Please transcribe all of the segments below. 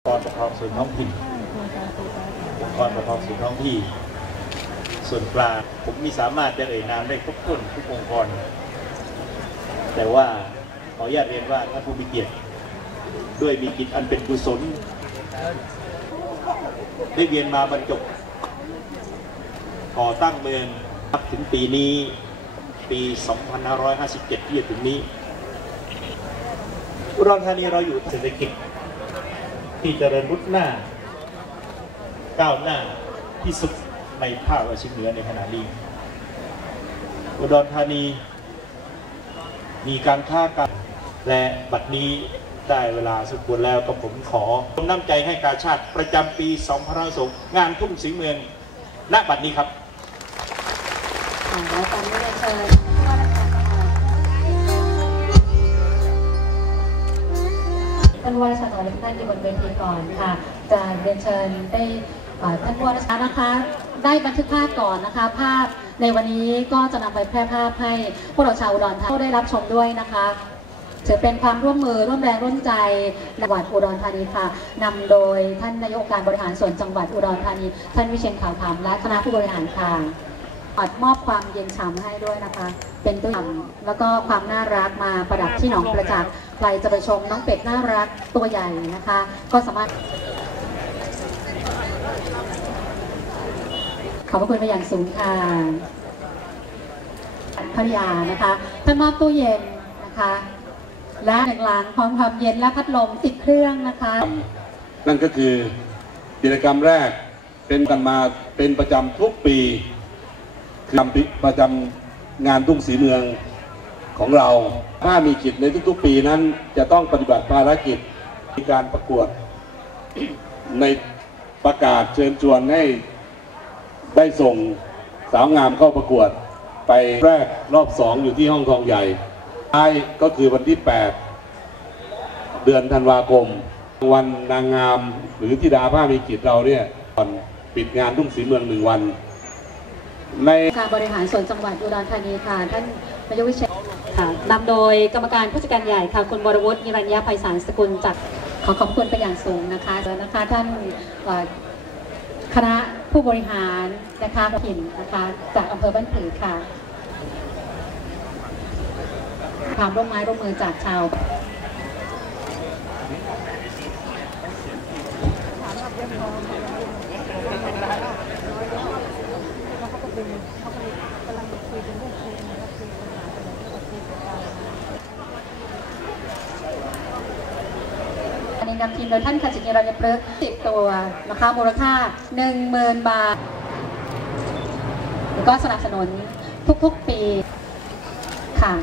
องค์กรปกครองส่วนท้องถิ่นองค์กรปกครองส่วนท้องที่ ส่วนกลางผมมีสามารถจะเอ่ยนามได้ครบถ้วนทุกองค์กร แต่ว่าขออนุญาตเรียนว่าท่านผู้มีเกียรติด้วยมีกิจอันเป็นกุศล ได้เรียนมาบรรจบก่อตั้งเมืองนับถึงปีนี้ปี 2557 ที่จะถึงนี้อุดรธานีเราอยู่เศรษฐกิจ ที่เจริญรุดหน้า ก้าวหน้าที่สุดในภาคตะวันออกเฉียงเหนือในขณะนี้อุดรธานี มีการค้าการและบัดนี้ได้เวลาสมควรแล้วก็ผมขอผมน้ำใจให้กาชาติประจำปี2562งานทุ่งสีเมือง ณ บัดนี้ครับแล้วตอนนี้เชิญ ราชการจังหวัดทุกท่านอยู่บนเวทีก่อนค่ะ จะเรียนเชิญได้ท่านผู้ว่าราชการนะคะ ได้บันทึกภาพก่อนนะคะ ภาพในวันนี้ก็จะนำไปแพร่ภาพให้พวกเราชาวอุดรธานีได้รับชมด้วยนะคะถือเป็นความร่วมมือร่วมแรงร่วมใจจังหวัดอุดรธานีค่ะนำโดยท่านนายกการบริหารส่วนจังหวัดอุดรธานี ท่านวิเชียนขาวขำและคณะผู้บริหารค่ะ อดมอบความเย็นฉ่ำให้ด้วยนะคะ เป็นตัวอย่างแล้วก็ความน่ารักมาประดับที่หนองประจักษ์ใครจะไปชมน้องเป็ดน่ารักตัวใหญ่นะคะ ก็สามารถ ขอบพระคุณเป็นอย่างสูงค่ะภริยานะคะท่านมอบตู้เย็นนะคะ และหนึ่งหลังพร้อมความเย็นและพัดลมสิบเครื่องนะคะ นั่นก็คือกิจกรรมแรกเป็นกันมาเป็นประจำทุกปี คือประจำงานทุ่งสีเมืองของเรา ถ้ามีกิจในทุกๆ ปีนั้นจะต้องปฏิบัติภารกิจมีการประกวดในประกาศเชิญชวนให้ได้ส่งสาวงามเข้าประกวด ไปแรกรอบสองอยู่ที่ห้องทองใหญ่ท้ายก็คือวันที่ 8 เดือนธันวาคม วันนางงามหรือธิดาผ้ามีกิจเราเนี่ยก่อนปิดงานทุ่งสีเมืองหนึ่งวัน ในการบริหารส่วนจังหวัดอุดรธานีค่ะท่านนายกวิเชียรค่ะนำโดยกรรมการผู้จัดการใหญ่ค่ะคุณวรวุฒินิรัญญาภัยสารสกุลจากขอขอบคุณเป็นอย่างสูงนะคะแล้วนะคะท่านเอ่อคณะผู้บริหารนะคะถิ่นนะคะจากอำเภอบ้านผือค่ะความร่วมไม้ร่วมมือจากชาวอัน นำทีมโดยท่านขจินิรัญญพฤกษ์10ตัวนะคะมูลค่า 10,000 บาทแล้วก็สนับสนุนทุกๆปีค่ะ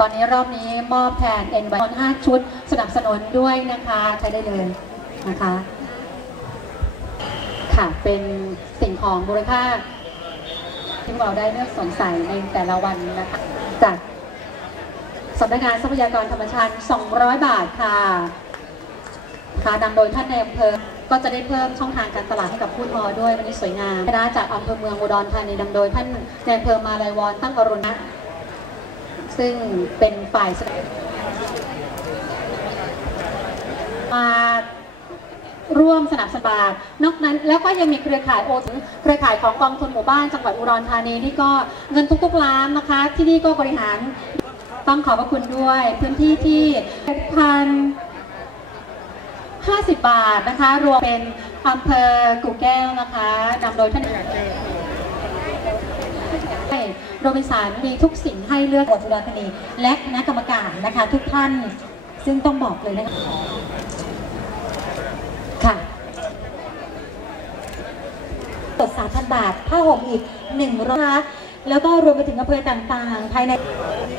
ตอนนี้รอบนี้มอบแทน n อ5ชุด สนับสนุนด้วยนะคะใช้ได้เลยนะคะ ค่ะเป็นสิ่งของมูลค่าที่เราได้เลือกสวมใส่ในแต่ละวันนะคะจากสำนักงานทรัพยากรธรรมชาติ 200 บาทค่ะ ค่ะนำโดยท่านในอำเภอ ก็จะได้เพิ่มช่องทางการตลาดให้กับผู้ทอด้วยวันนี้สวยงามคณะจากอำเภอเมืองอุดรธานีนำโดยท่านในอำเภอมาลัยวอนตั้งอรุณะซึ่งเป็นฝ่ายสนับมาร่วมสนับสนุนนอกนั้นแล้วก็ยังมีเครือข่ายโอถึงเครือข่ายของกองทุนหมู่บ้านจังหวัดอุดรธานีนี่ก็เงินทุกๆล้านนะคะ ที่นี่ก็บริหารต้องขอบพระคุณด้วย พื้นที่ที่พัน 50 บาทนะคะ รวมเป็นอำเภอกู่แก้วนะคะนำโดยท่านโรบินสันมีทุกสิ่งให้เลือกบทอุดรธานีและคณะกรรมการนะคะ ทุกท่านซึ่งต้องบอกเลยนะคะค่ะตด3,000 บาท ผ้าห่มอีก1ร้อยนะคะแล้วก็รวมไปถึงอำเภอต่างๆ ภายใน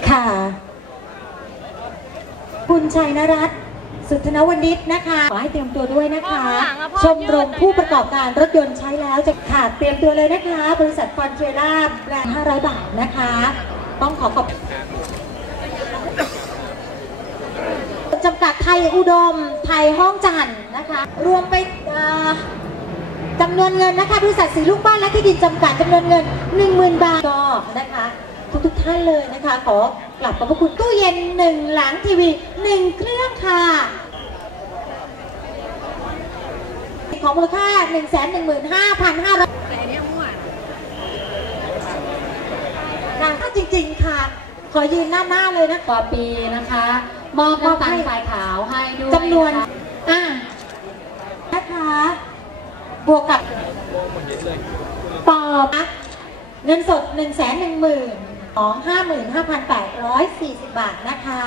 ค่ะ คุณชัยนรัตน์ สุทนวณิชนะคะขอให้เตรียมตัวด้วยนะคะ ชมรมผู้ประกอบการรถยนต์ใช้แล้วจะขาดเตรียมตัวเลยนะคะ บริษัทฟอนเทรล่าแบรนด์500 บาทนะคะ ต้องขอขอบจำกัดไทยอุดม ไทยห้องจันทร์นะคะ รวมไปเอ่อจำนวนเงินนะคะบริษัทสีลูกบ้านและที่ดินจำกัดจำนวนเงิน 10,000 บาทก็นะคะ ทุกทุกๆท่านเลยนะคะ ขอกลับขอบพระคุณตู้เย็นหนึ่งหลังทีวีหนึ่งเครื่องค่ะ ของมูลค่า 1 1 5 5 5 0 0ถ้าจริง ๆ ค่ะ ขอยืนหน้าหน้าๆเลยนะต่อปีนะคะ มอบน้ำตาลทรายขาวให้ด้วยจำนวนค่ะอ่านะคะบวกกับตอบนะเงินสด 1 1 0 0 0 0 ของ 55,840 บาทนะคะ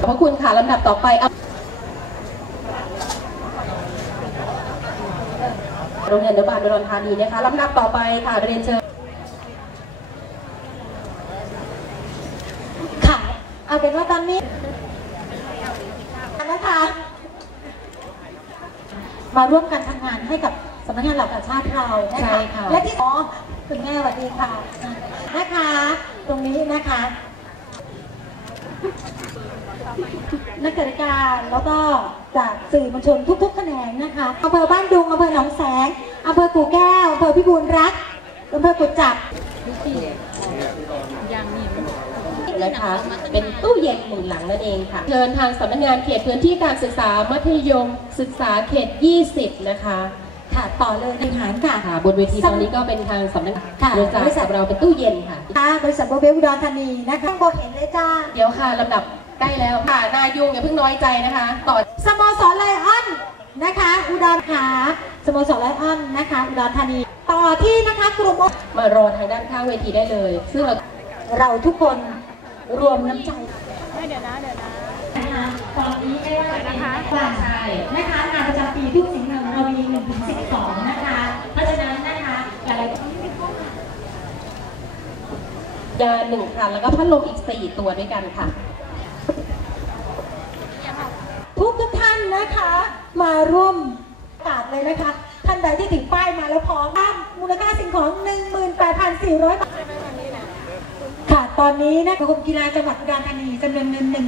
ขอบพระคุณค่ะลำดับต่อไปโรงเรียนอนุบาลอุดรธานีนะคะลำดับต่อไปค่ะเรียนเชิญ ค่ะ เอาเป็นว่าตอนนี้นะคะมาร่วมกันทำงานให้กับสำนักงานเหล่ากาชาติเรานะคะใช่ค่ะและที่อ๋อคุณแม่สวัสดีค่ะนะคะ ตรงนี้นะคะนักกิจการแล้วก็จากสื่อมวลชนทุกๆแขนงนะคะอำเภอบ้านดุงอำเภอหนองแสงอำเภอกู่แก้วอำเภอพิบูลรักษ์อำเภอกุดจับ นะคะ เป็นตู้เย็นหมุนหลังนั่นเองค่ะ เชิญทางสำนักงานเขตพื้นที่การศึกษามัธยมศึกษาเขต 20 นะคะค่ะต่อเลยในหารค่ะค่ะ บนเวทีตรงนี้ก็เป็นทางสำนักงานค่ะบริษัทกับเราเป็นตู้เย็นค่ะค่ะบริษัทโบเบลอุดรธานีนะคะโบเห็นเลยจ้า เดี๋ยวค่ะลำดับใกล้แล้วค่ะนายยุงอย่าเพิ่งน้อยใจนะคะ ต่อสโมสรไลออนนะคะ อุดรค่ะสโมสรไลออนนะคะ อุดรธานี ต่อที่นะคะกลุ่มมารอทางด้านข้างเวทีได้เลย ซึ่งเราเราทุกคน รวมน้ำใจเดี๋ยวนะเดี๋ยวนะตอนนี้ไม่ว่าจะเป็นฝ่ายชายนะคะงานประจำปีทุกสิ่งหนึ่งเรามีหนึ่งถึงสิบสองนะคะ เพราะฉะนั้นนะคะหลายๆยาหนึ่งคันแล้วก็พัดลมอีก4ตัวด้วยกันค่ะทุกทุกท่านนะคะ มาร่วมประกาศเลยนะคะ ท่านใดที่ถือป้ายมาแล้วพร้อมมูลค่าสิ่งของ 18,400 บาทค่ะ ตอนนี้นะคะกรมกีฬาจังหวัดอุดรธานีจำนวนเงินหนึ่ง